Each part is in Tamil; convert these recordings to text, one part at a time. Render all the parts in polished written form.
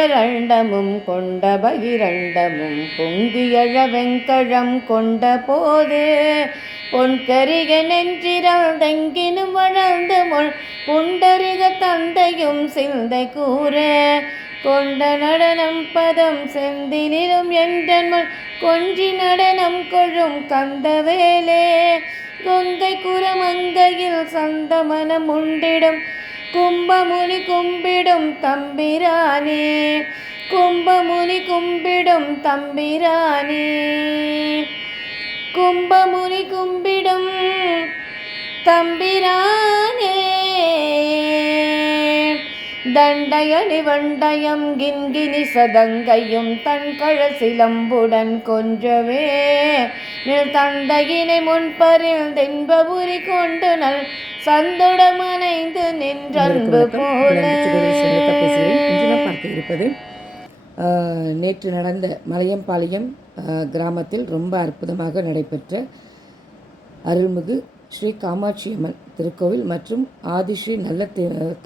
பேரண்டமும் கொண்ட பகிரண்டமும் பொங்கியழ வெங்கடம் கொண்ட போது பொன்கரிக நெஞ்சிரல் தெங்கினும் வளர்ந்து மொள் புண்டரிக தந்தையும் சிந்தை கூற கொண்ட நடனம் பதம் செந்தினிலும் என்றன்முள் கொஞ்சி நடனம் கொழும் கந்தவேலே கொங்கை குரமங்கையில் சந்தமனம் உண்டிடும் கும்பமுனி கும்பிடும் தம்பிரானே கும்பமுனி கும்பிடும் தம்பிரானே கும்பமுனி கும்பிடும் தம்பிரானே தண்டயணி வண்டயம் கிண்கிணி சதங்கையும் தன்கழ சிலம்புடன் கொஞ்சவே நில் தந்தையினை முன்பரில் தென்பபுரி கொண்டு நல் சந்துடமனைந்து நின்றன்பு போல. பார்க்க இருப்பது நேற்று நடந்த மலையம்பாளையம் கிராமத்தில் ரொம்ப அற்புதமாக நடைபெற்ற அருள்மிகு ஸ்ரீ காமாட்சி அம்மன் திருக்கோவில் மற்றும் ஆதிஸ்ரீ நல்ல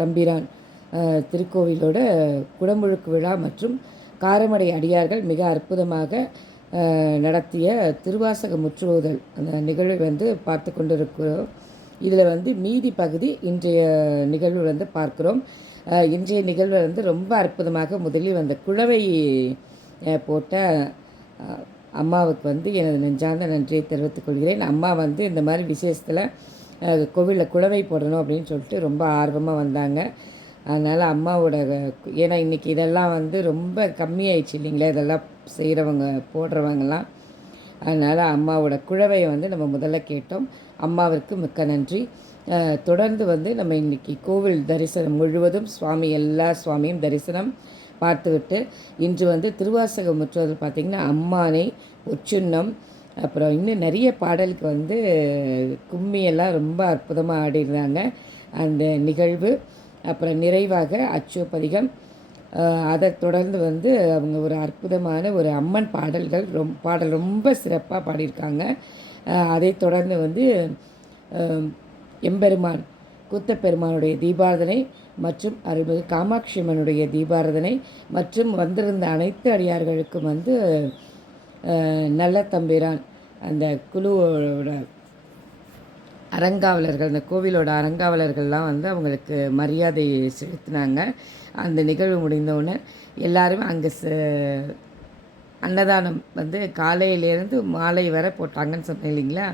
தம்பிரான் திருக்கோவிலோட குடமுழுக்கு விழா மற்றும் காரமடை அடியார்கள் மிக அற்புதமாக நடத்திய திருவாசக முற்றுவதல் அந்த நிகழ்வை பார்த்து கொண்டிருக்கிறோம். இதில் மீதி பகுதி இன்றைய நிகழ்வு பார்க்குறோம். இன்றைய நிகழ்வு ரொம்ப அற்புதமாக முதலில் குழவை போட்ட அம்மாவுக்கு எனது நெஞ்சார்ந்த நன்றியை தெரிவித்துக் கொள்கிறேன். அம்மா இந்த மாதிரி விசேஷத்தில் கோவிலில் குழவை போடணும் அப்படின்னு சொல்லிட்டு ரொம்ப ஆர்வமாக வந்தாங்க. அதனால் அம்மாவோட ஏன்னா இன்றைக்கி இதெல்லாம் ரொம்ப கம்மியாயிடுச்சு இல்லைங்களா, இதெல்லாம் செய்கிறவங்க போடுறவங்கலாம். அதனால் அம்மாவோட குழவையை நம்ம முதல்ல கேட்டோம். அம்மாவிற்கு மிக்க நன்றி. தொடர்ந்து நம்ம இன்றைக்கி கோவில் தரிசனம் முழுவதும் எல்லா சுவாமியும் தரிசனம் பார்த்துவிட்டு இன்று திருவாசகம் முற்றுவதில் பார்த்திங்கன்னா அம்மானை பொச்சுன்னம் அப்புறம் இன்னும் நிறைய பாடலுக்கு கும்மியெல்லாம் ரொம்ப அற்புதமாக ஆடிடுறாங்க அந்த நிகழ்வு. அப்புறம் நிறைவாக அச்சோபதிகம், அதை தொடர்ந்து அவங்க ஒரு அற்புதமான ஒரு அம்மன் பாடல்கள் பாடல் ரொம்ப சிறப்பாக பாடியிருக்காங்க. அதை தொடர்ந்து எம்பெருமான் கூத்தப்பெருமானுடைய தீபாரதனை மற்றும் அருள்மிகு காமாட்சி அம்மனுடைய தீபாரதனை மற்றும் வந்திருந்த அனைத்து அடியார்களுக்கும் நல்ல தம்பிரான் அந்த குழுவோட அரங்காவலர்கள், அந்த கோவிலோட அரங்காவலர்கள்லாம் அவங்களுக்கு மரியாதை செலுத்தினாங்க. அந்த நிகழ்வு முடிந்தவுடனே எல்லாருமே அங்கே அன்னதானம் காலையிலேருந்து மாலை வரை போட்டாங்கன்னு சொன்னேன் இல்லைங்களா,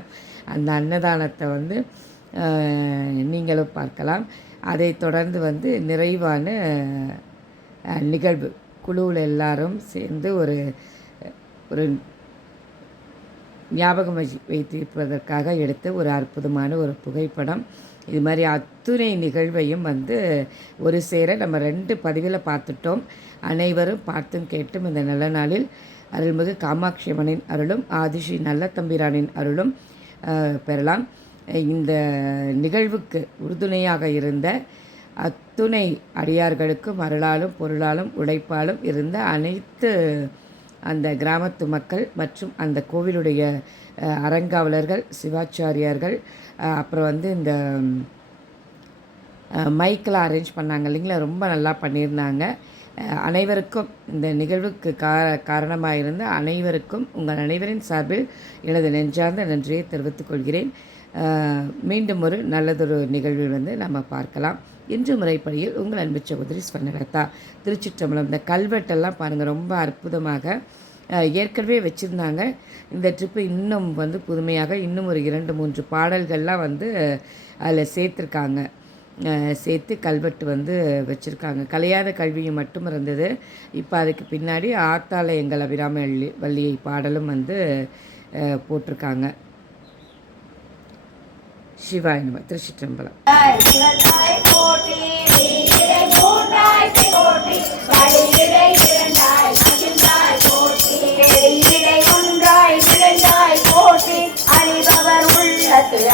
அந்த அன்னதானத்தை நீங்களும் பார்க்கலாம். அதை தொடர்ந்து நிறைவான நிகழ்வு குழுவில் எல்லாரும் சேர்ந்து ஒரு ஒரு ஞாபகம் வைத்திருப்பதற்காக எடுத்த ஒரு அற்புதமான ஒரு புகைப்படம். இது மாதிரி அத்துணை நிகழ்வையும் ஒரு சேர நம்ம 2 பதிவில் பார்த்துட்டோம். அனைவரும் பார்த்தும் கேட்டும் இந்த நல்ல நாளில் அருள்மிகு காமாட்சி அம்மனின் அருளும் ஆதிஸ்ரீ நல்ல தம்பிரானின் அருளும் பெறலாம். இந்த நிகழ்வுக்கு உறுதுணையாக இருந்த அத்துணை அடியார்களுக்கும் அருளாலும் பொருளாலும் உழைப்பாலும் இருந்த அனைத்து அந்த கிராமத்து மக்கள் மற்றும் அந்த கோவிலுடைய அரங்காவலர்கள், சிவாச்சாரியார்கள், அப்புறம் இந்த மைக்கெலாம் அரேஞ்ச் பண்ணாங்க இல்லைங்களா, ரொம்ப நல்லா பண்ணியிருந்தாங்க. அனைவருக்கும் இந்த நிகழ்வுக்கு காரணமாக இருந்த அனைவருக்கும் உங்கள் அனைவரின் சார்பில் எனது நெஞ்சார்ந்த நன்றியை தெரிவித்துக் கொள்கிறேன். மீண்டும் ஒரு நல்லதொரு நிகழ்வில் நம்ம பார்க்கலாம். இன்று முறைப்படியில் உங்கள் அன்பு சகோதரி ஸ்வர்ணலதா. திருச்சிற்றம்பலம். இந்த கல்வெட்டெல்லாம் பாருங்கள், ரொம்ப அற்புதமாக ஏற்கனவே வச்சுருந்தாங்க. இந்த ட்ரிப்பு இன்னும் புதுமையாக இன்னும் ஒரு 2-3 பாடல்கள்லாம் அதில் சேர்த்துருக்காங்க. சேர்த்து கல்வெட்டு வச்சுருக்காங்க. கலையாத கல்வியும் மட்டும் இருந்தது. இப்போ அதுக்கு பின்னாடி ஆத்தாள எங்கள் அபிராம வள்ளியை பாடலும் போட்டிருக்காங்க. சிவாய நம. திருச்சிற்றம்பலம்.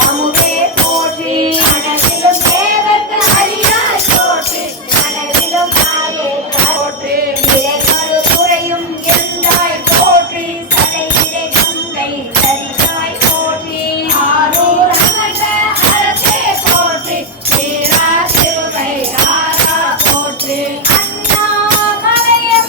அமுதே போற்றி அனவிலும் தேவர்க்கு அரியாய் போற்றி அனவிலும் ஆயே போற்றி நிலைமறு துறையும் இருந்தாய் போற்றி சடை நிலை கங்கை சரிதாய் போற்றி ஆரூர் அமர்ந்த அரசே போற்றி சீரா சிறுமை ஆரா போற்றி அண்ணாமலையம்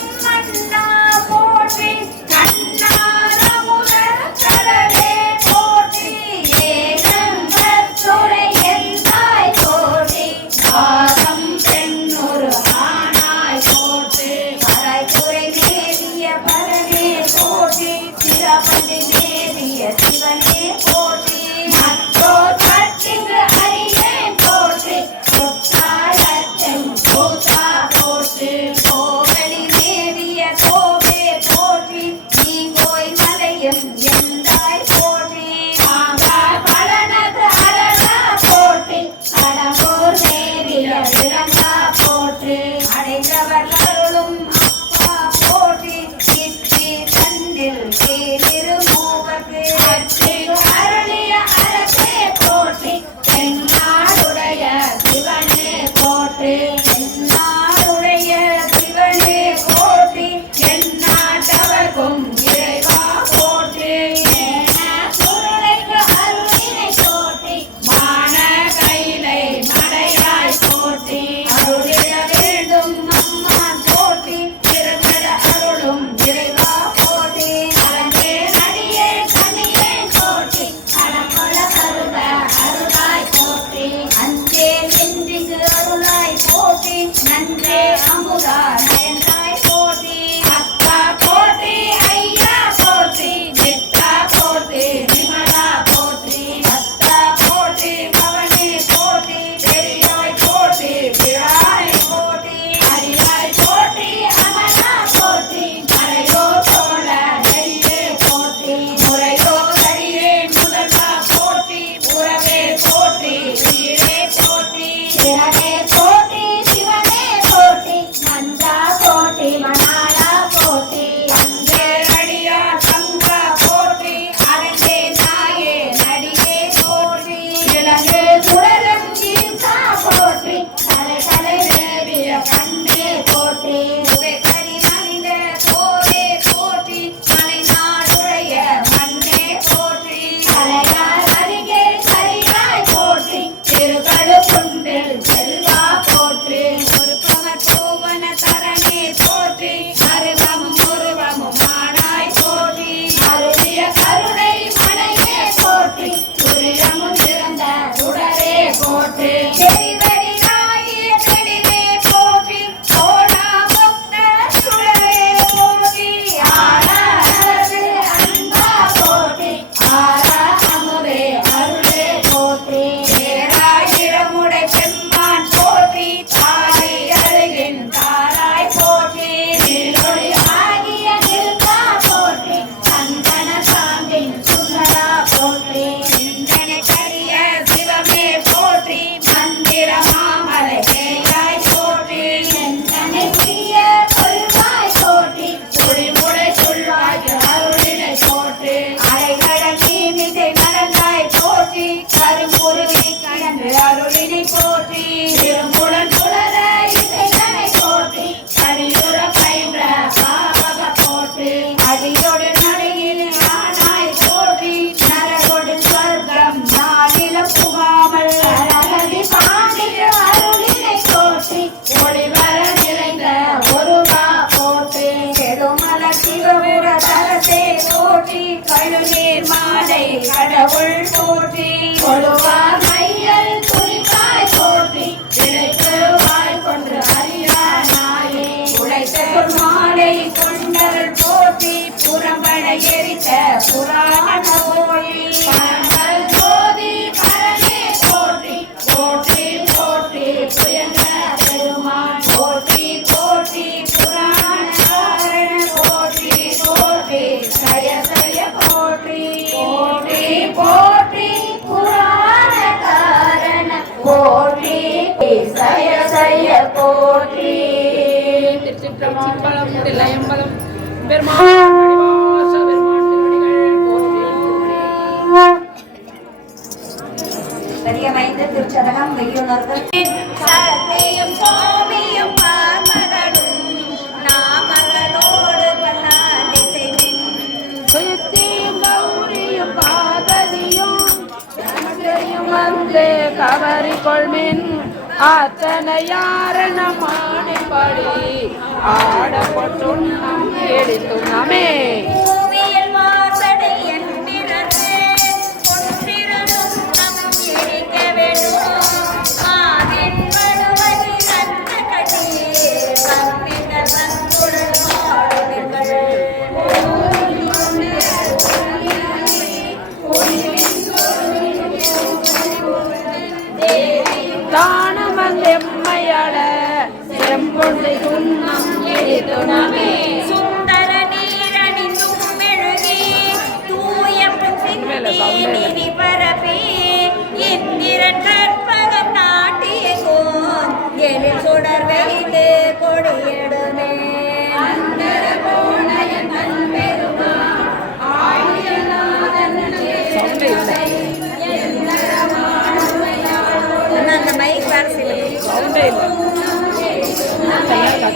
கழுநீர் மாலை கடவுள் போற்றி கொழுவா மையல் குறிப்பாய் போற்றி திரைக்குருவாய் கொன்று அறியானாயே உழைத்த மாலை கொண்டருள் போற்றி புறம்பட எரித்த புராண போற்றி பரம்பல் ஜோதி பரமே போற்றி போற்றி போற்றி புயங்க பெருமான் போற்றி போற்றி புராண போற்றி போற்றி சய சய போற்றி போற்றி போற்றி புராண காரண போற்றி சய சய போற்றி. திருச்சிற்றம்பலம் தில்லையம்பலம் பெருமாள் பெரியமைந்து திருச்சதகம் மெய்யுணர்கள் சத்தியும் சோமியும் பார்மகளும் நாமகளோடு பல்லாண்டிசைவின் சுயத்தையும் கௌரியும் பாததியும் வந்து கவரி கொள்மின் அத்தனை யாரணம் ஆடிப்படி ஆடப்பட்டுண்ணம் எடுத்துண்ணமே பூமியில் மாசடை என்றிரது ஒன்றிரதும் நம் எரிக்க வேண்டும் மாதின் படுவதி ரத்த கட்டி கம்பிகள் வந்துடன் பாடுங்கள் தானம் வந்தெம்மையாட செம்பொண்டை துண்ணம் எடுத்துண்ணமே சுந்தர நீரணிந்தும் மெழுகி தூய புத்தினி பரப்பி இந்திரன் கற்பகம் நாட்டியோ எழில் சுடர் வைத்து கொடியிடுமே அந்தர கோணையன் பெருமான் அந்த மைக்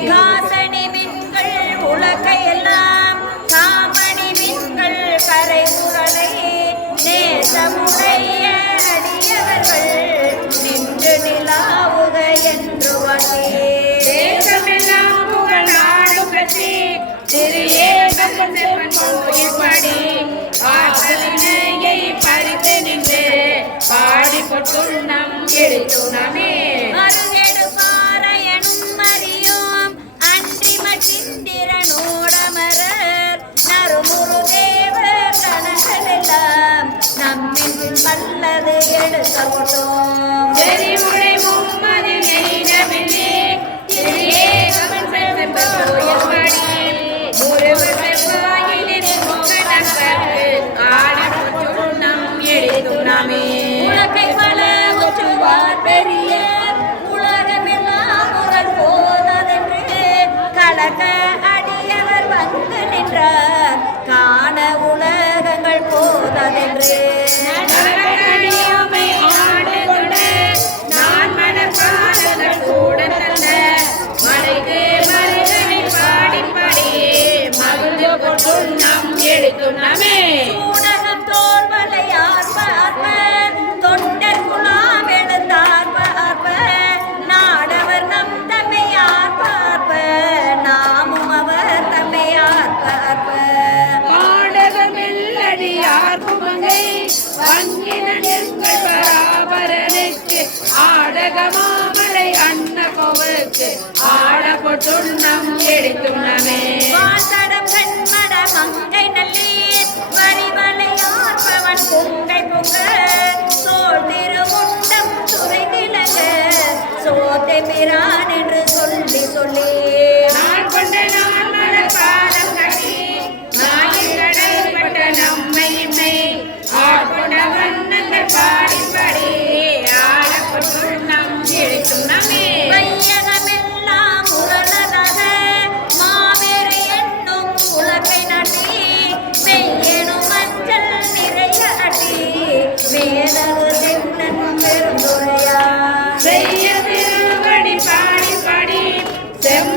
காசணி மின்கள் உலகையெல்லாம் காமணி மின்கள் கரை சுரலை நேசமுடைய அடியவர்கள் நின்று நிலாவுக என்று வகை தேசமெல்லாம் புகழ் நாடு பற்றி திரு ஏகம்படி ஆசலினையை பறித்து நின்று பாடி பொட்டுண்ணம் எடுத்துணமே அருகெடு பாறையனும் அறியோம் அன்றி மற்றிந்திரனோடமரர் நறுமுரு தேவ கணங்களெல்லாம் நம்மின் பல்லது எடுக்க கொண்டோம் செறிமுறை மும்மதி நெய்தமில்லே திரு ஏகம்படி முருகன் உலகை வள உச்சுவார் பெரிய உலகமெல்லாம் உங்கள் போததென்று கலக்க அடியவர் வந்து நின்றார் காண உலகங்கள் போததென்று நான் மனப்பாடங்கள் கூட தந்த மலைக்கு மலைகளை பாடி பாடியே மகிழ்ந்து பொட்டுண்ணம் எடுத்துண்ணமே ஊடகம் தோல்வலை ஆர்ப்ப தொண்டர் குலாம் எழுந்தார்ப்ப நாடவர் நம் தம்மையார் பார்ப்ப நாமும் அவர் தம்மையார் பார்ப்ப ஆடவர் மெல்லடியார் புமங்கை வங்கினன் எங்கள் பராபரனுக்கு ஆடகமாமலை அன்ன கோவுக்கு ஆடப்பட்டுண்ணம் எடுத்துண்ணமே வாசடம் கண்மட மங்கை நல்லீர் வரிவலையார்பவன் பொங்கை பொங்க சோழ் திருமுண்டம் துறை திலக சோத்தை பிரான் என்று சொல்லி சொல்லி நான் கொண்ட நான் மலர் பாதம் கட்டி நாயில் கடல்பட்ட நம்மையின்மை ஆட்கொண்ட வண்ணங்கள் பாடி பாடி ஆடப்பட்டுண்ணம் எடுத்துண்ணமே வையகமெல்லாம் உரளதாக மாவேறு என்னும் உலகை நட்டி மெய்யெனும் மஞ்சள் நிறைய அட்டி மேலகு திண்ணன் பெருந்துரையா செய்ய திருவடி பாடி பாடி செம்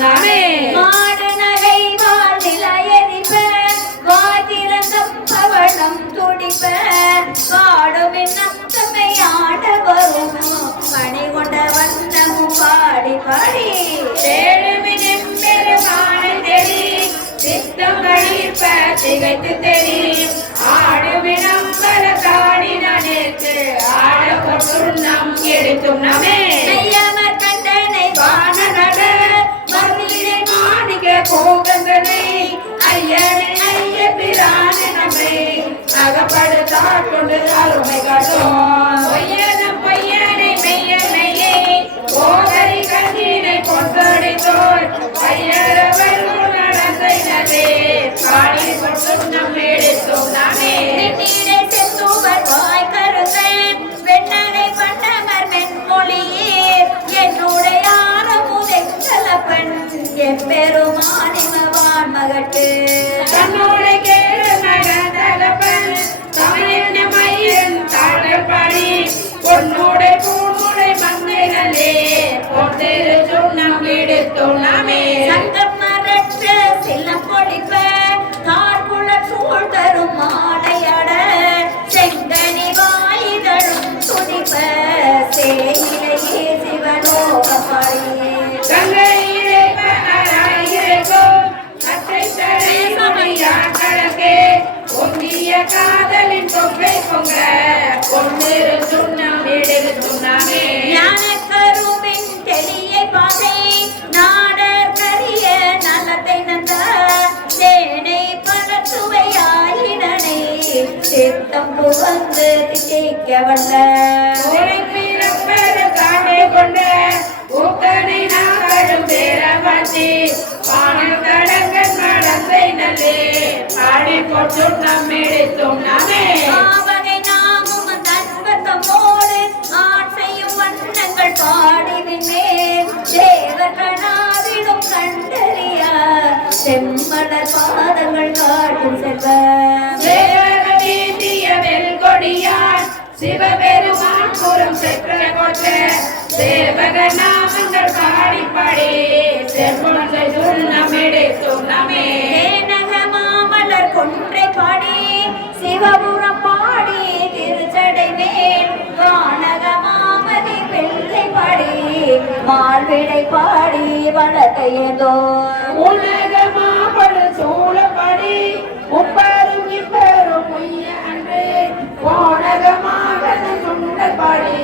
நாமே. மாடு நகை வாழ் நிலையறிப்ப வாதிரந்தம் பவளம் துடிப்ப பாடுமின் நத்தமை ஆட வரும் மணி கொண்ட வண்ணமும் பாடி பாடி தேடுமின் பெருமானை தெரி சித்தம் கழிப்ப திகைத்து தெரி ஆடுவினம் பல காணி நனேற்று ஆட கொட்டுண்ணம் எடுத்தும் நமே. நெய்யமர் கண்டனை வான நட மருளிலே மாணிக்க கோகந்தனை ஐயனை ஐய பிரான நம்மை அகப்படுத்தாற் கொண்டு அருமை காட்டும் பொய்யனம் பொய்யனை மெய்யனையே ஓதரி கண்ணினை பொந்தடித்தோள் ஐயரவர் நடந்தை நலே பாடி கொட்டும் நம் எடுத்தும் நாமே. நீரை செத்துவர் வாய் கருவன் வெண்ணனை பண்ணமர் மென்மொழியே என்னுடைய ஆரமுதெங்கலப்பன் எம்பெருமானிமவான் மகட்டு தன்னோடு கேடு நடந்தலப்பன் தமிழின மையன் தாழல் பாடி பொன்னோடை பூமுடை மங்கை நல்லே பொந்திரு சொன்னம் எடுத்தோம் நாமே. சங்கம் மரற்ற சில்லம் பொழிப்ப கார்குள சூழ் தரும் மாலையட செங்கனி வாய்தழும் துடிப்ப சேயிலையே சிவலோகப்பாடி கங்கையிலே பனராயிரேகோ கட்டை தடை சமையான் கழகே பொங்கிய காதலின் தொகை பொங்க பொன்னிரு சொன்னம் எடுத்தும் நாமே. ஞான கருவின் தெளியை பாதை நாடர் கரிய நலத்தை நந்த தேனை பரத்துவையாயினனை சித்தம் புகந்து திகைக்க வல்ல ஓலை பிறப்பர காணே கொண்ட ஊக்கனை நாகரும் பேரவாசி பாடல் கடங்கன் நடந்தை நல்லே பாடி போட்டும் நம் எடுத்தும் நாமே. ஆவகை நாமும் தன்பத்தமோடு ஆட்சையும் வண்ணங்கள் பாடிவின் மேல் தேவகனாவிடும் கண்டறியா செம்மலர் பாதங்கள் காட்டும் செல்வ தேவனீந்திய வெல்கொடியான் சிவபெருமான் புறம் செற்ற கொற்ற தேவக நாமங்கள் பாடி பாடி செல்வங்களை சொன்னம் எடுத்தும் நாமே. தேனக மாமலர் கொன்றை பாடி சிவபுரம் பாடி திருச்சடை மேல் வானக மாமதி பிள்ளை பாடி மால்விடை பாடி வளர்க்கையதோ உலக மாபடு சூழப்படி உப்பரும் இப்பெரும் பொய்ய அன்று போனகமாக சுண்டப்படி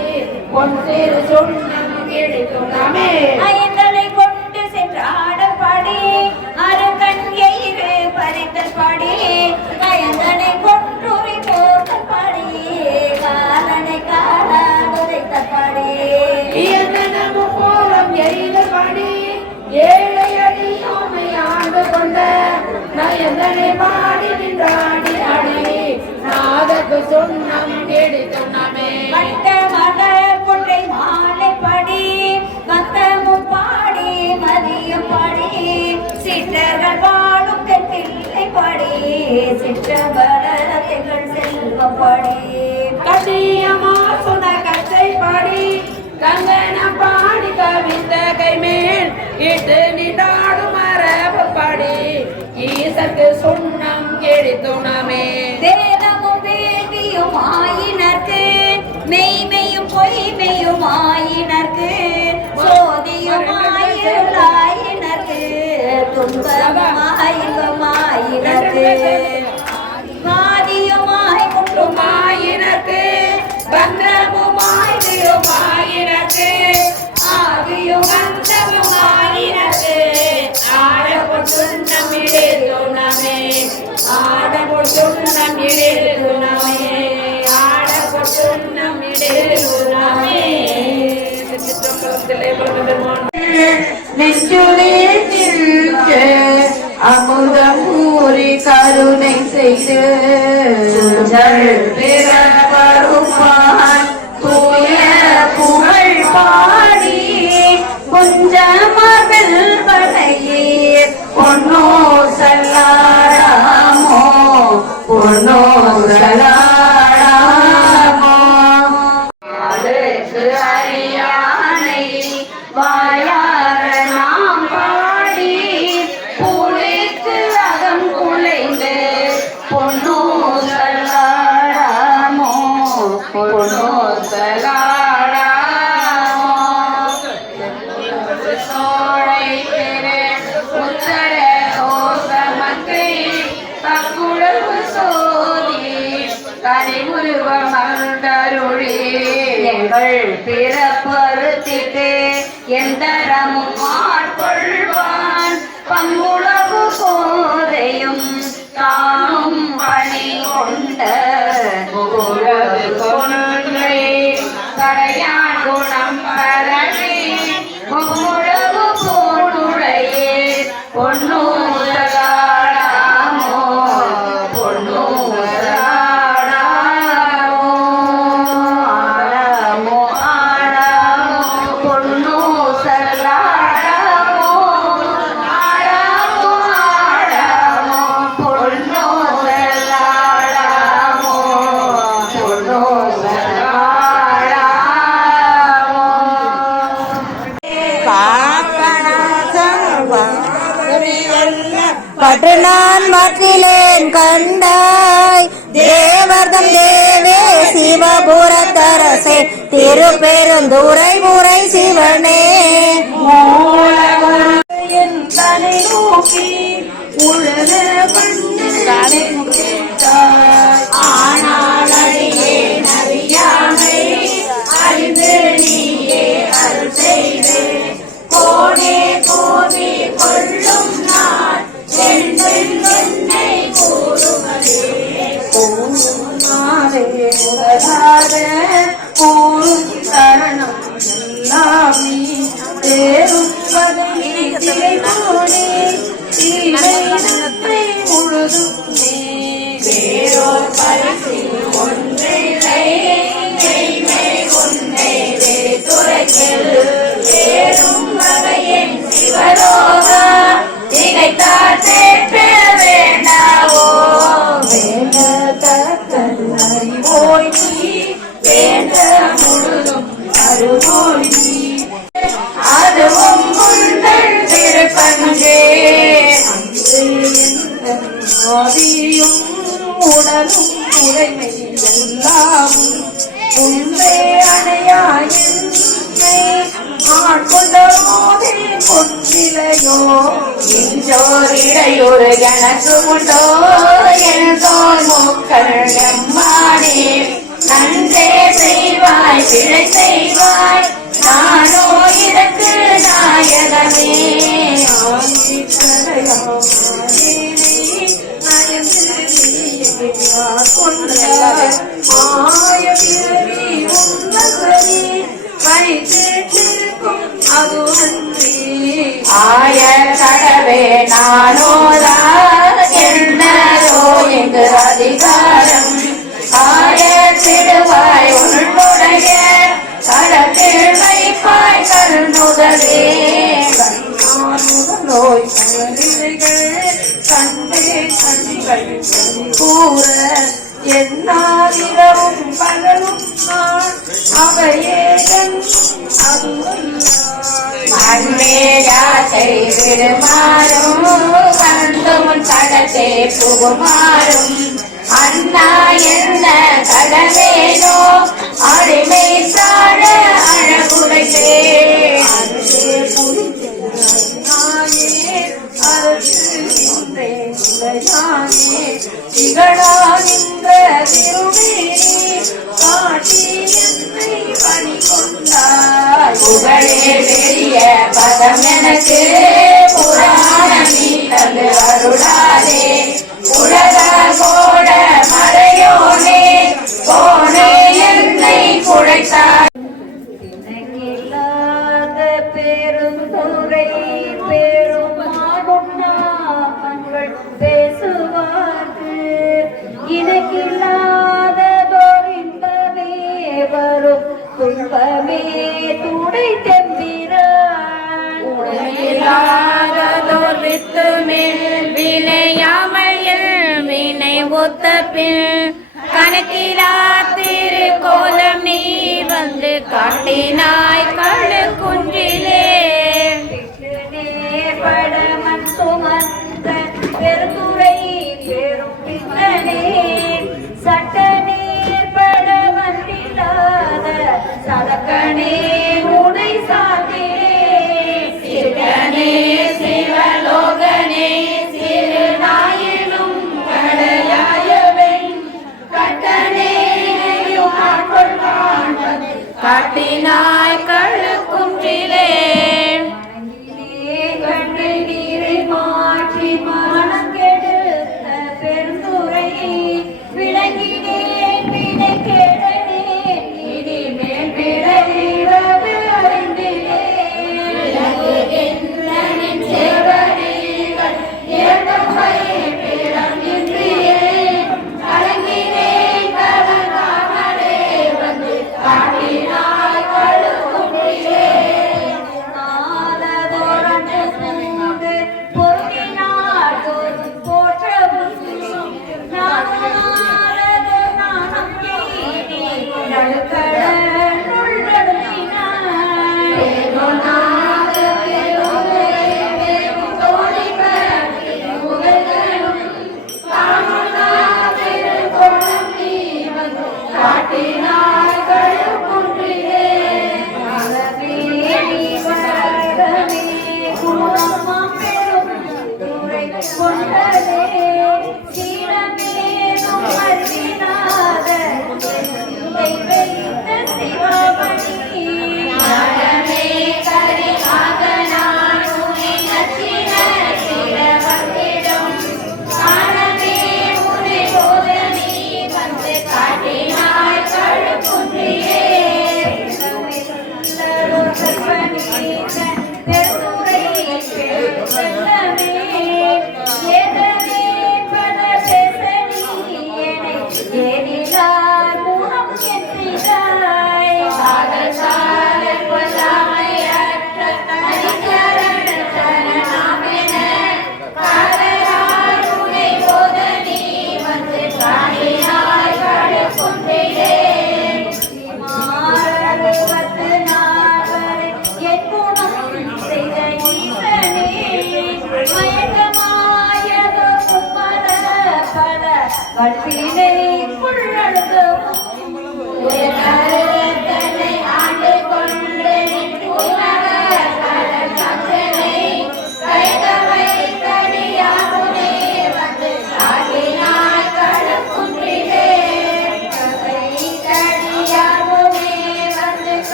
பொன்சிறு சொன்னம் எடுத்தும் நாமே. ஐந்தலை கொண்டு சென்றாட பாடி அருகன் எயிறு பறித்தல் பாடி கயந்தனை கொன்றுரி போக்கல் பாடி காலனை கால உதைத்தல் பாடி இயந்தனமும் போலம் எய்த பாடி ஏழை அடியோமை ஆண்டு கொண்ட நயந்தனை பாடி நின்றாடி அடி நாதக்கு சொன்னம் எடுத்தும் நாமே. வட்ட மலர் கொன்றை மாலை பாடி வந்தமும் பாடி மதியம் பாடி சிற்றர்கள் வாழும் தென்பிள்ளை பாடி சிற்றம்பலங்கள் செல்வம் பாடி கட்டியமா சுன கச்சை பாடி கங்கன பாடி கவிந்த கைமேல் இட்டு நின்றாடும் மரபு பாடி ஈசக்கு சொன்னம் எடுத்தும் நாமே. வேதமும் வேள்வியும் ஆயினர்க்கு மெய்மையும் பொய்மையும் ஆயினர்க்கு சோதியும் ஆயினர்க்கு துன்பமும் ஆயினும் ஆயினர்க்கு வாதியுமாய் முற்றும் ஆயினக்கு பந்தமுமாய் திருமாயினக்கு ஆவியும் அந்தமும் ஆயினக்கு ஆடப்பொட்டும் நம்மிடேதும் நாமே. ஆடப்பொட்டும் நம்மிடேதும் நாமே. ஆடப்பொட்டும் நம்மிடேதும் நாமே. நெஞ்சுரேற்றிற்கு அமுதமூரி கருணை செய்து பிறப்பருமான் தூய புகழ் பாடி குஞ்சமதில் வளையே பொன்னோ சல்லாடாமோ பொன்னோ சல்லாடாமோ அதற்கு அறியானை வாயார நாம் பாடி எங்கள் பிறப்பருத்திட்டு எந்தரமும் ஆட்கொள்வான் பங்குளவு போதையும் தானும் பணி கொண்ட உலகு கொன்றை கடையான் குணம் பரவி முழவு போனுடையே பொன்னூராடாமோ பொன்னூராடாமோ ஆடாமோ ஆடாமோ பொன்னூசலாடாமோ ஆடாமோ ஆடாமோ பொன்னூசலாடாமோ பற்று நான் மக்கிலேன் கண்டாய் தேவர்தம் தேவே சிவபுரத்தரசே திருப்பெருந்துறை முறை சிவனே என் தலை நோக்கி உழல ஆனால் அடியே நறியாமை அறிந்து நீயே அருள் செய்து கோடே கோவி கொள்ளும் நாள் என்னை கூறுவதே கூறுமாறே உலகாத கூறும் தருணம் எல்லாமே தேரும் வதனி திரை கோடே தீரை முழுதும் வேறோர் பரிசு ஒன்றில்லை மெய்மை உன்னை துறையில் தேரும் வகையின் சிவலோக திகைத்தார் சேர்க்க வேண்டாவோ வேண்ட தக்கன் அறிவோய் நீ வேண்ட முழுதும் அருவோய் நீ அதுவும் முந்தன் திருப்பஞ்சே ஆதியும் உடலும் உடைமை எல்லாமும் உண்மை அணையாயின்மை ஆட்கொண்ட போதே கொண்டிலையோ இன்றோர் இடையொரு எனக்கு உண்டோ என் தோல் மூக்கள் எம்மானே நன்றே செய்வாய் பிழை செய்வாய் நானோ இதற்கு நாயகமே ஆய கடவே நானோதா என்னதோ எங்கு அதிகாரம் ஆய திருவாய் உன்னுடைய கடத்தில் வைப்பாய் கருணுதலே நோய் கண்டே கண்கள் கூற என்னாவிரவும் பகலும் நான் அவையே அன்மேயாசை விருமாறும் கண்டும் கடத்தே புகுமாறும் அண்ணா என்ன கடவேனோ அடிமை சாழ அழகுடைத்தே திகழாகின்ற திருமேனி காட்டி என்னை பணி கொண்டாய் புகழே பெரிய பதம் எனக்கு புராணம் நீ தந்து அருளாதே உலக கோட மறையோனே போனே என்னை குழைத்தாய் இல்லாத பெருந்துரை பெருமாள் பேசுவார்கள் இனக்கில்லாததோர் இன்பமே வரும் துன்பமே துடை தெம்பிரான் உடையில்லாததோர் வித்து மேல் வினையாமல் வினை ஒத்த பின் கணக்கிலா திருக்கோலம் நீ வந்து காட்டினாய் கழு குன்றிலே படமன் சுமந்த பெருந்துரை பெரும் பின்னனே சட்ட நீர் பட வந்தில்லாத சதக்கனே உனை சாத்தே சிவனே சிவலோகனே சிறுநாயினும் கடலாயவன் கட்டனே ஆட்கொள்வான்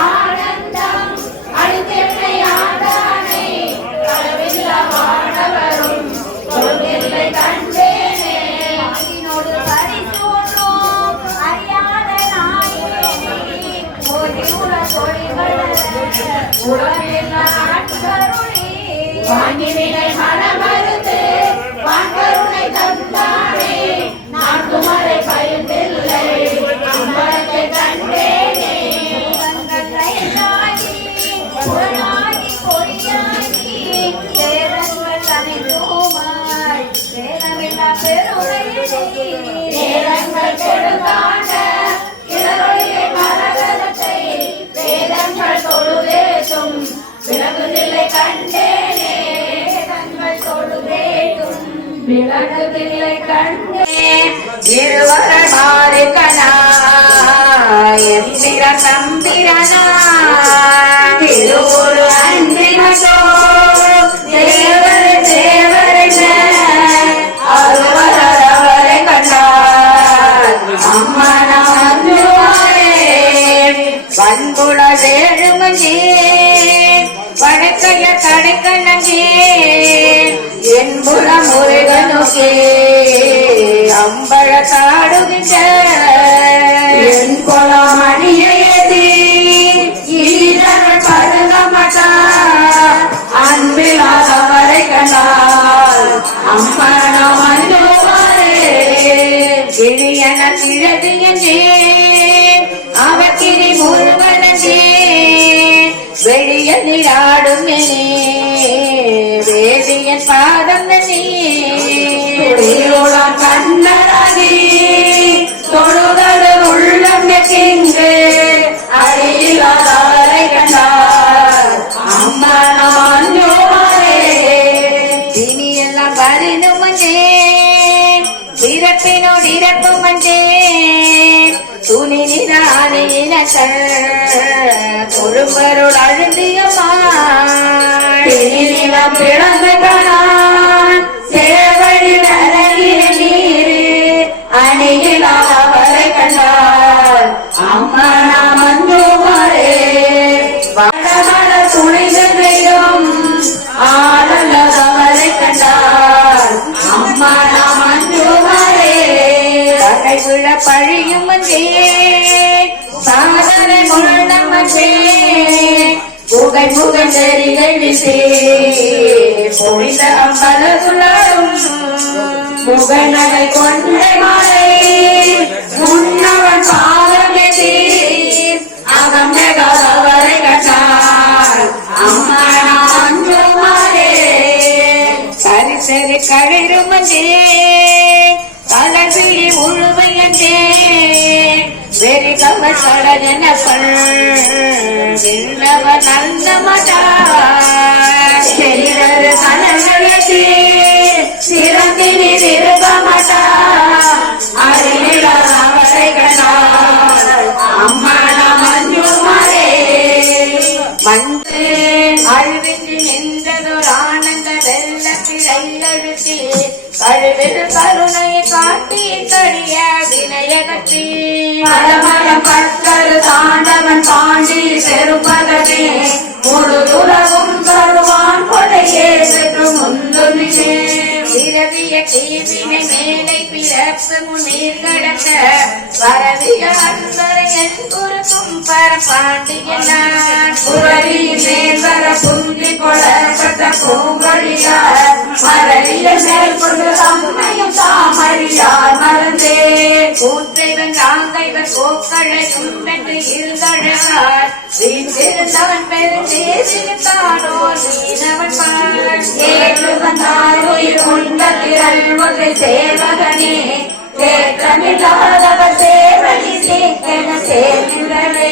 ஆனந்தம் உலகெல்லாம் கருணை வாங்கிவினை மனமருந்து வான்கருணை தந்தானே நான்கு மறை பயந்தில்லை அம்பலத்தை கண்டேனே புறநாகி பொறியாகி வேதங்கள் அனைத்துமாய் வேதமில்லா பெருமை வேதங்கள் கொடுத்தாண்ட இளரொளியை மரகதத்தை வேதங்கள் தொழுதேற்றும் விலகுதில்லை கண்டேனே வேதங்கள் தொழுதேற்றும் விலகுதில்லை கண்டேன் இருவரன் மாறுகனா எந்திர தம்பிரனா திருவுரு அன்பினோ தேவரை தேவரென அருவரவரை கண்டார் அம்மனாரே பண்புல வேறுமஞ்சே வடக்கைய கடைக்கணங்கே என்புல முருகனுக்கே அம்பழ தாடுகின்ற என் கொலமணியேதி ஈரர்கள் பருக மாட்டார் அன்பிலாதவரை கண்டால் அம்மனம் அன்புவாரே கிழியன கிழது என்றே அவக்கிரி முருகனே வெளிய நீராடும் வேதியன் பாதம் நீரோடம் கண்ணராகி தொழுதடு உள்ளம் எங்கே அழியிலாதவரை கண்டார் அம்மனே இனி எல்லாம் வரணும் பிறப்பினோடு இறப்பும் துணி நிறானின தொழும்பருள் அழுந்தியமாம் பிறந்த கணான் சேவழி நரகிய நீரு அணியிலாவரை கண்டார் அம்மனா மஞ்சுமாரே வடமல துணிதெய்வம் ஆடல்லவரை கண்டார் அம்மனா மஞ்சுமாரே கை விழ பழியும் சாதனை முழம் புகை புகை நெறிகள் விசே பொழிந்த அம்பலகுள்ளாடும் முகநகை கொண்ட மாலை முன்னவன் பாதமெதி அகம்பவரை கட்டார் அம்மனாஞ்சுமாரே சரிசரி கழிருமஞ்சே கலவிழி உழுவையஞ்சே வெறி கவர் சடஜன விண்ணவ நல்ல மட்டார் கனகி சிறந்தினி திருக மட்டார் அறிவிழாவரை கண்டார் அம்மனா மஞ்சுமாரே வந்து அழுவின்றி நின்றதொரு ஆனந்த வெள்ளத்திழழுத்தி கழுவில் கருணையை காட்டி கடிய வினயகற்றி மரமரம் பட்டரு தாண்டவன் பாண்டி பெரும்பகவே முழுதுலகும் தருவான் கொடையே பெற்று முந்துமிழே பிறவிய தீவினை மேலை பிறப்பு முன்னீர் கடந்த பரவிய அன்பரை என் குறுக்கும் பரபாண்டியனான் புறவி மேல்வர புந்தி கொளப்பட்ட பூங்கொழியார் மரவிய மேல் கொண்டு அம்மையும் தாமறியார் மறந்தே கூற்றைவன் காங்கைவன் கோக்களை உண்மென்று இருந்தழகார் வீட்டிருந்தவன் பெருந்தேசிருந்தானோ நீனவன் பார் ஏற்று வந்தார் உயிர் உண்ட திரள் ஒன்றை சேவகனே தேற்றமில்லாதவர் சேவடி சீக்கென சேர்கின்றனே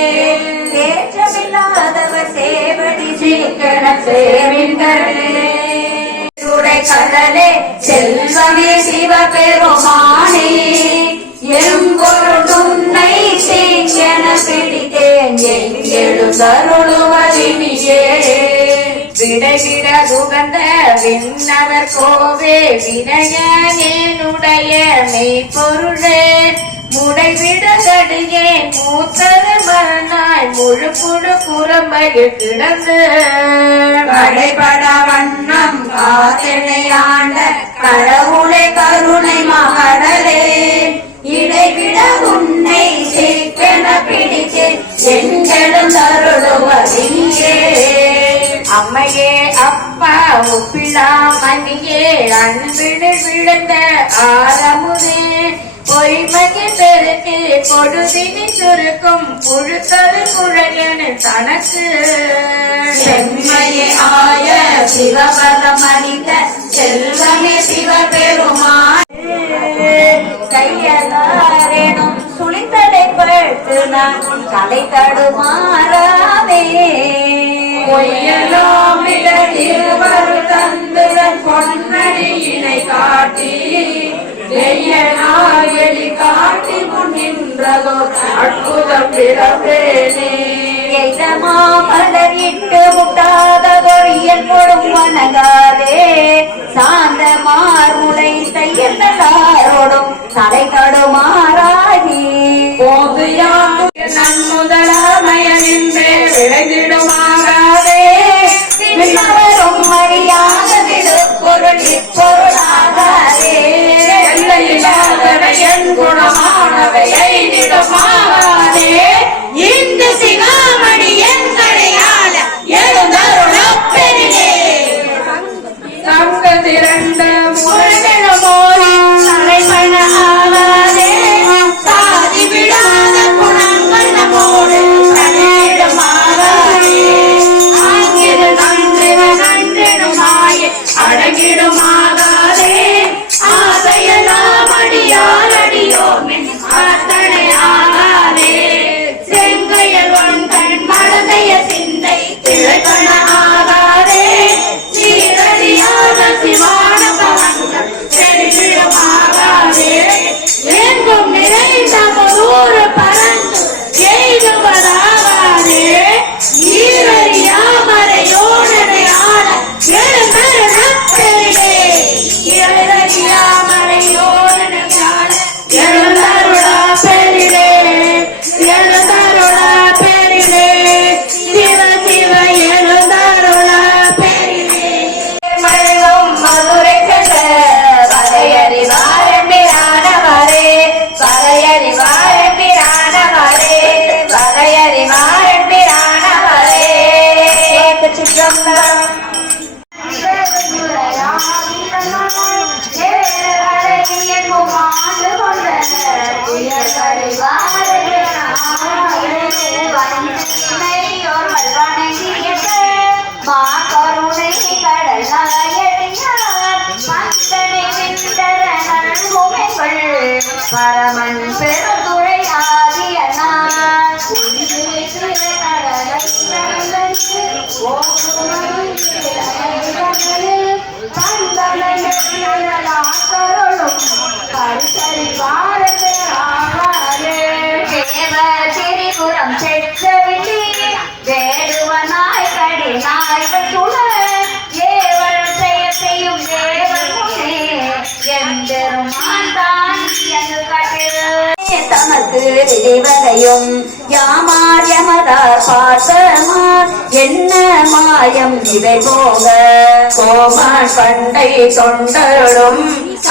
தேற்றமில்லாதவர் சேவடி சீக்கென சேர்கின்றனே கடலே செல்வமே சிவபெருமானே எம்பொருளுன்னை சீக்கென பிடித்தேன் எழுந்தருளுவலினியே விடைவிட துகந்த விண்ணவர் கோவே வினயனேனுடைய மெய்ப்பொருளே முடைவிட கடியே மூத்தர மரணாய் முழு புழு புறம்பையில் கிடந்து கடைபட வண்ணம் காத்தனையாண்ட கடவுளை கருணை மகடலே இடைவிட உன்னை சீக்கென பிடித்து எங்களும் தருளுவதில்லே அம்மையே அப்பா ஒப்பிலா மணியே அன்பிடு விழுந்த ஆரமுதே பொய்மைக்கு பெருக்கு பொழுதினி சுருக்கும் புழுத்தது குழையன தனக்கு செம்மையே ஆய சிவபதம் அணிந்த செல்வமே சிவபெருமான் கையலாரேனும் சுழித்தலை பட்டு நான் கலை தடுமாறாமே பொய்யலாம் திருவரு தந்துடன் பொன்னடியினை காட்டி எய்யனாயலி காட்டி முன்னின்றதோ அற்புதம் பிறப்பேனே எய்தமா மலர் இட்டு முட்டாததொழியல் கொடும் வணங்காதே சாந்த மார்முளை தையலாரோடும் தலை தடுமாறாகி போது யாரு நன்முதலாமய நின்றே விளைந்திடுமாகாதே பின்னவரும் அறியாத விழுப்பொருள் இப்பொருளாகாதே எல்லையில்லாதவை என் குணமானவை எய்திடுமாகாதே இந்த சிகாமணி எங்களையாள எழுந்தருளப்பெரியே தங்க திரண்ட முரடமோரி தலைமண ஆகாதே சாதி விடாத குணங்கள் நம்மோடு தலையிடுமாகாதே ஆங்கிரு நன்றிடுமாயே அடங்கிடுமாகாதே ஆசையெல்லாம் அடியாரடியோமின் அத்தனை ஆகாதே செங்கையல் ஒன் கண் மழலைய சிந்தை திளைப்பன ஆகாதே சீரடியான சிவான பவன்கள் தெரிவிடுமாகாதே எங்கும் நிறைந்த ஒரு பறந்து எய்துவதாகாதே ஈரறியாமரையோடனை ஆட எழுந்தருளப்பெரியே ஈரறியாமரையோடனை ஆட எழுந்தருளப்பெரியே எழுந்தருளப்பெரியே சிவ சிவ எழுந்தருளப்பெரியே மருகும் மதுரை சென்ற வரையறிவாரம்பிரானவரே வரையறிவாரம்பிரானவரே வரையறிவாரம்பிரானவரே சிற்றம்பலம் கருணை கடல் பரமன் பெருந்துரை ஆதியனார் திரிபுரம் செற்றவில்லி வேடுவனாய் கடினாய் சுழ ஏவல் செய்யும் தேவன் முனே எம்பெருமான் தான் என்று தமக்கு விளைவதையும் யாமார் யமதார் பார்த்தமார் என்ன மாயம் இவை போக கோமான் பண்டை தொண்டருடும்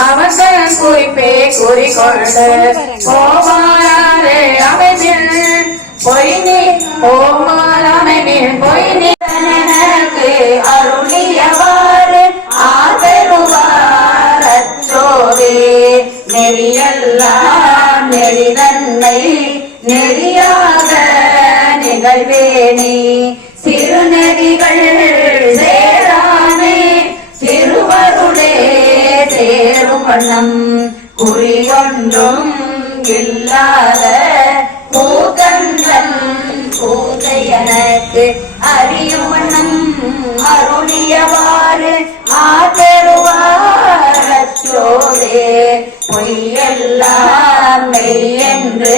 அவசரம் குறிப்பே குறிக்கொண்டு கோமாரே அமைதில் பொய்னி கோமார் அமைதில் பொய்னி எனக்கு அருளியவாறு ஆதருவார் அற்றோரே நெறியெல்லாம் நெறிதன்னை நெறியாக நிகழ்வேனே சிறுநெறிகள் சேரானே சிறுவருளே சேரும் வண்ணம் குறியொன்றும் இல்லாத பூதந்தன் பூதை எனக்கு அறியும் வண்ணம் அருளியவாறு ஆதருவாரற்றோரே பொய்யெல்லாம் மெய்யென்று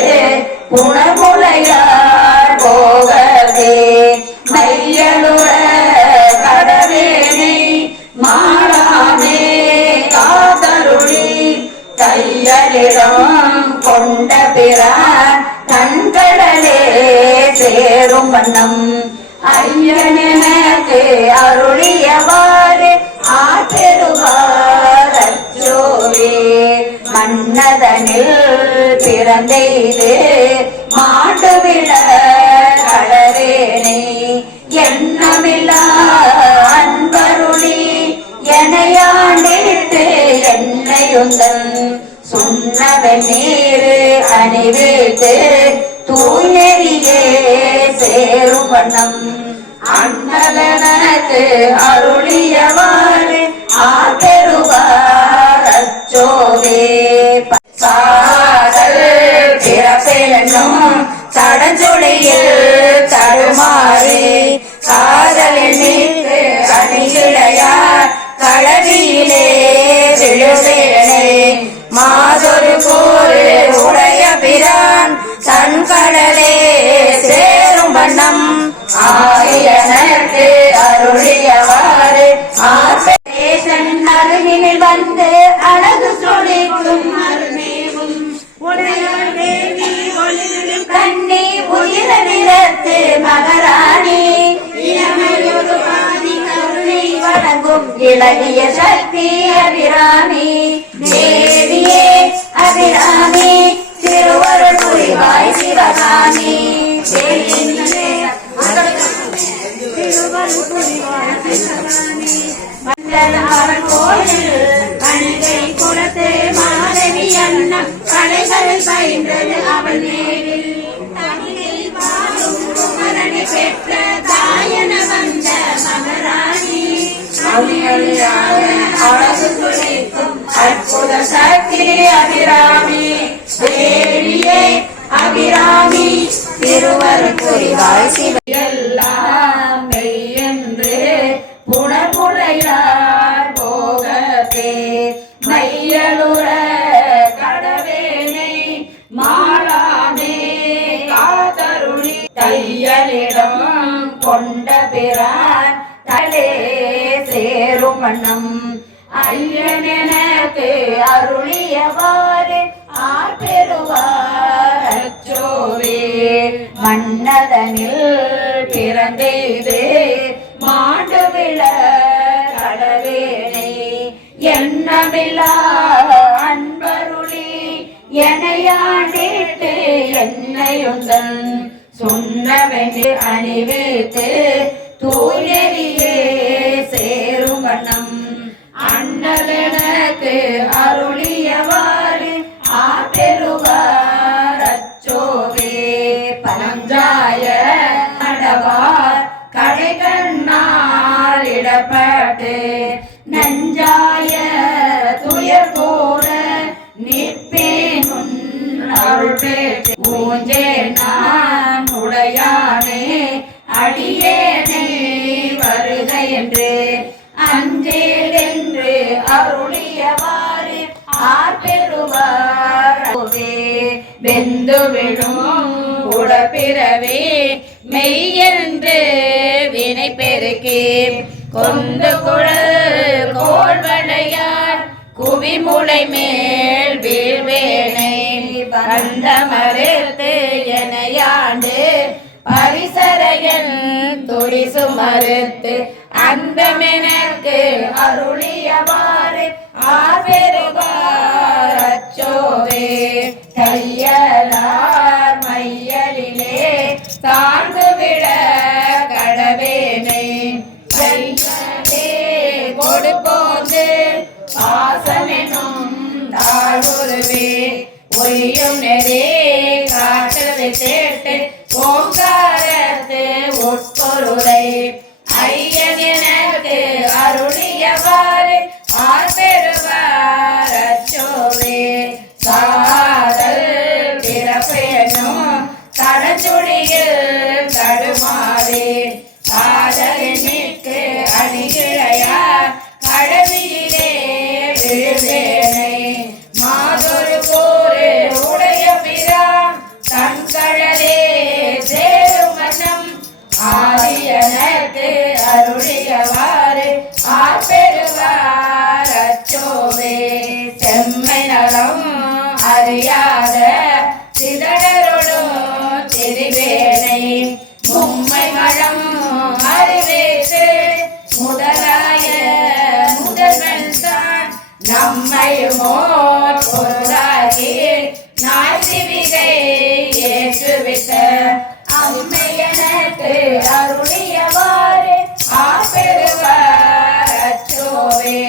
புணமுலையார் போகவே மையலுற கடவேனை மாறாமே காதருளி கையலிடம் கொண்ட பிறான் கண்கடலே சேரும் வண்ணம் ஐயனெனக்கு அருளியவாறு ஆற்றருவார் அச்சோரே மன்னதனில் பிறந்தெய்து மாண்டுவிட கடவேனை எண்ணமில்லா என்னையுந்தன் சுண்ணவன் நீரு அணிவித்து தூய்நெறியே சேரும் வண்ணம் அண்ணலனக்கு அருளியவாறு ஆதருவார் அச்சோவே சாதல் பிறப்பெனும் தடஞ்சுழியில் தடுமாறி காதலின் மீது அணிகிழையார் களவியிலே விழுவேனே மாதொரு கூறு உடைய பிரான் தன் கடலே சேரும் வண்ணம் ஆயனக்கு அருளியவாறு ஆசேஷன் அருகினில் வந்து அழகு சொலிக்கும் அருமேவும் கண்ணி உயிர நிறத்து மகராணி வணங்கும் இளகிய சக்தி அபிராமி தேவியே அபிராமி திருவருள் புரிவாய் சிவகாமி மண்டலாவன் கோயில் கணிகை குலத்து மாதவி அன்னம் கலைகள் பயின்றது அவள் நேரில் தமிழில் வாழும் குமரனை பெற்ற தாயன வந்த மகராணி அழகு துளிக்கும் அற்புத சக்தி அபிராமி தேவியே அபிராமி திருவருள் புரிவாய் சிவ எல்லாம் மெய்யென்று புணர்முளையார் போகத்தே மையலுற கடவேனை மாளாமே காதருளி தையலிடம் கொண்ட பிரான் தலே சேரும் வண்ணம் ஐயனெனக்கு அருளியவாறு ஆர்பெறுவார் அச்சோவே மன்னதனில் பிறந்தெய்து மாண்டு விழ கடவேனை எண்ணமில்லா அன்பருளி எனையாண்டிட்டு என்னையுந்தன் சொன்னவென்று அணிவித்து தூயரியே சேரும் வண்ணம் அண்ணலனக்கு அருளியவாறு ஆபெறுவார் அச்சோவே பனஞ்சாய நடவார் கடைகண்ணால் இடப்பட்டு நஞ்சாய துயர் போல நிற்பேன் அருள் பேட்டு ஊஞ்சே நான் உடையானே அடியேனே வருக என்று அஞ்சேலென்று அருளியவாறு ஆர்பெறுவார் வெந்து விடும் உடப்பிறவே மெய்யென்று வினை பெருக்கே கொண்டு குழல் கோள்வளையார் குவிமுளை மேல் வீழ்வேனை வந்த மறுத்து எனையாண்டு பரிசரையன் துரிசு மறுத்து அந்தமெனக்கு அருளியவாறு ஆபெறுவார் அச்சோவே தையலார் மையலிலே தாழ்ந்து விட கடவேனை கையவே கொடுப்போது பாசமெனும் தாழ்வுருவே ஒய்யும் நெறே காட்டவே தேட்டு ஓங்காரத்து உட்பொருளை ஐயன் எனக்கு அருளியவாறு ஆர்பெறுவார் அச்சோவே காதல் பிறப்பெனும் தடச்சுழியில் தடுமாறி காதலினுக்கு அணிகிழையார் கடவியிலே விழுவேனை மாதொரு கூறு உடைய பிரான் தன் கடலே சேரும் வண்ணம் ஆரியனக்கு அருளியவாறு ஆர்பெறுவார் அச்சோவே செம்மை நலம் அறியாத சிதறருடும் திரிவேனை மும்மை மழம் அறிவேற்று முதலாய முதல்வன் தான் நம்மையுமோர் பொருளாகி நாய்சிவிகை ஏற்றுவிட்ட அம்மையனக்கு அருளியவாறு ஆபெறுவார் அச்சோவே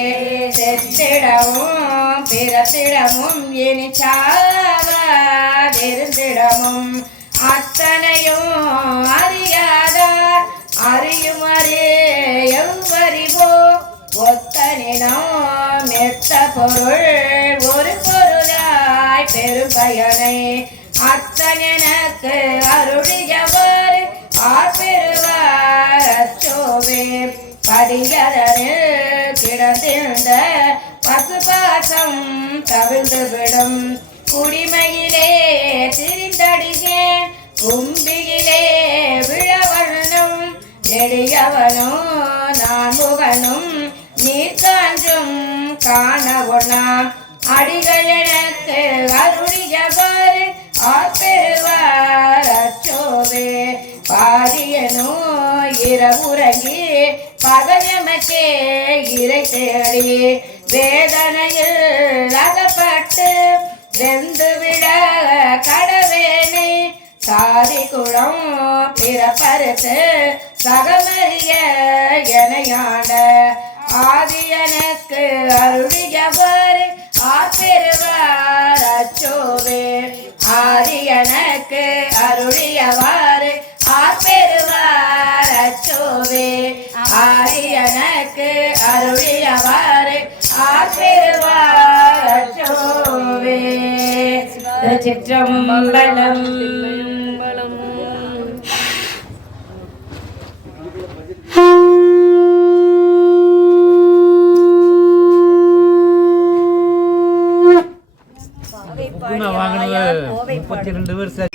சாவாதிருந்திடமும் அத்தனையும் அறியாதார் அறியுமறே எவ்வறிவோ ஒத்தனிடம் மெத்த பொருள் ஒரு பொருளாய் பெரும்பயனை அத்தனெனக்கு அருளியவர் ஆர்பெறுவார் அச்சோவே படியதனில் கிடந்திருந்த பசுபாசம் தவிழ்ந்துவிடும் குடிமையிலே திரிந்தடியே கும்பியிலே விழவனும் நெடியவனும் நான்முகனும் நீர் காஞ்சும் காணவொண்ணாம் அடிகள் எனக்கு அருளியவர் ஆப்பெறுவார் அச்சோவே பாரியனோ இரவுறங்கி பகலமக்கே இறை தேடி வேதனையில் அகப்பட்டு வெந்துவிட கடவேனை சாதி குளம் பிறப்பறுத்து சகமறிய எனையாண்ட ஆதியனுக்கு அருளியவர் ஆப்பெறுவார் அச்சோவே ஆதியனுக்கு அருளியவாறு ஆப்பெறுவார் அச்சோவே ஆதியனுக்கு அருளியவாறு ஆப்பெறுவார் அச்சோவே சிற்றம்பலம் வாங்கினது 32 வருஷம்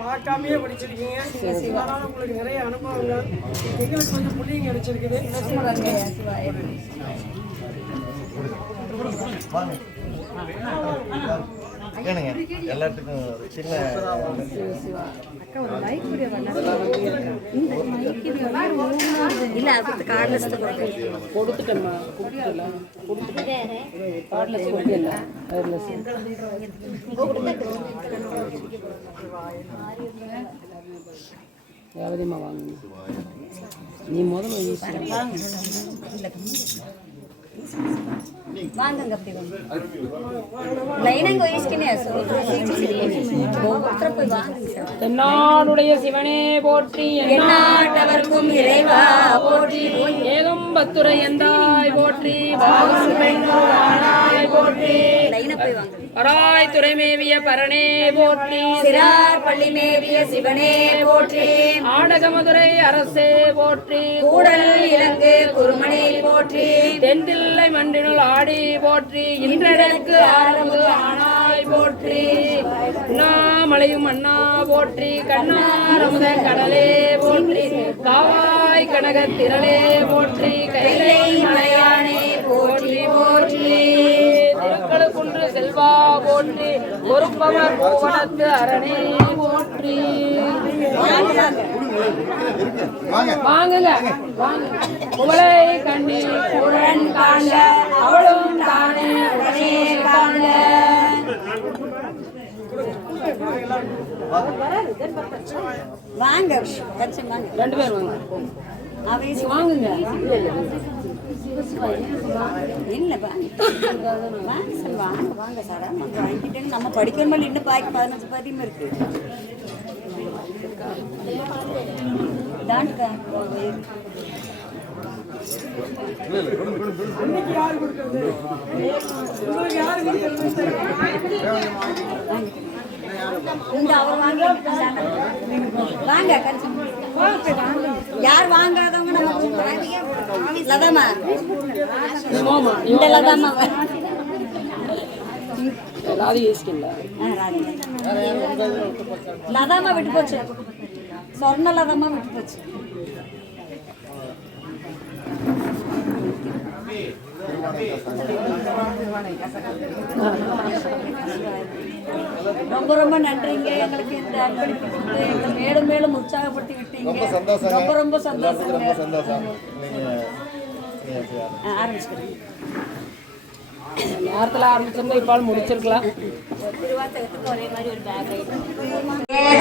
பார்க்காமையே படிச்சிருக்கீங்க. அதனால உங்களுக்கு நிறைய அனுபவங்கள் எங்களுக்கு கொஞ்சம் புள்ளிங்க கிடைச்சிருக்குது. எல்லாத்துக்கும் சின்ன கொடுத்துட்டேம்மா யாவதியம்மா வாங்க நீ முதல்ல வாங்க அப்படி வாங்க லைனங்க வயசுக்குனே ஒவ்வொருத்தர போய் வாங்க தென்னாடுடைய சிவனே போற்றி எந்நாட்டவர்க்கும் இறைவா போற்றி ஏதும் பத்துரை எந்தாய் போற்றி ஆனாய் போற்றி லைன போய் வாங்க பராய் துறைமேவிய பரணே போற்றி சிறார் பள்ளி மேவிய சிவனே போற்றி ஆடகமதுரை அரசே போற்றி கூடல் இலங்கு குருமணி போற்றி தென்தில்லை மண்டினுள் ஆடி போற்றி இன்றெனக்கு ஆரம்பு ஆனாய் போற்றி உண்ணாமலையும் அண்ணா போற்றி கண்ணாரமுத கடலே போற்றி காவாய் கனக திரளே போற்றி கைலை மலையானே போற்றி போற்றி திருக்கழுக்குன்று செல்வா போற்றி பொறுப்பவர் பூவனத்து அரணே போற்றி வாங்குங்க புகழை கண்டி உடன் காண்க அவளும் தானே உடனே காண்க வாங்க கட்சி வாங்க 2 பேர் வாங்க அவைசி வாங்குங்க இல்ல வாங்க வாங்க சார் வாங்கிட்டு நம்ம படிக்கிற மாதிரி இன்னும் பாக்கி 15 பதியம் இருக்கு தான்க்கா யாரு கொடுக்குறது உங்களுக்கு யாரு கொடுக்குறது இந்த அவர் வாங்க யார் வாங்காதவங்க நம்ம லதாமா இந்த லதாமா ராதி யோசிக்கல லதாமா விட்டு போச்சு, சொர்ண லதாமா விட்டு போச்சு. ரொம்ப ரொம்ப நன்றிங்க, எங்களுக்கு இந்த அன்பளிப்பு கொடுத்து எங்களை மேலும் மேலும் உற்சாகப்படுத்தி விட்டீங்க. ரொம்ப ரொம்ப சந்தோஷம். ஆரம்பிச்சுக்கிறேன். நேரத்தில் ஆரம்பிச்சிருந்தா இப்போ முடிச்சிருக்கலாம்.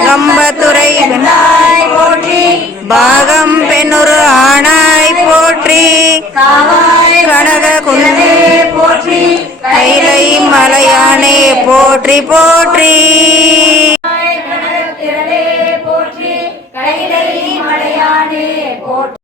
கம்பத்துறை பெண்ணாய் போற்றி, பாகம் பெண்ணொரு ஆணாய் போற்றி, கனக குலவே போற்றி, கைலை மலையானே போற்றி போற்றி. போற்றி கைலை மலையானே போற்றி.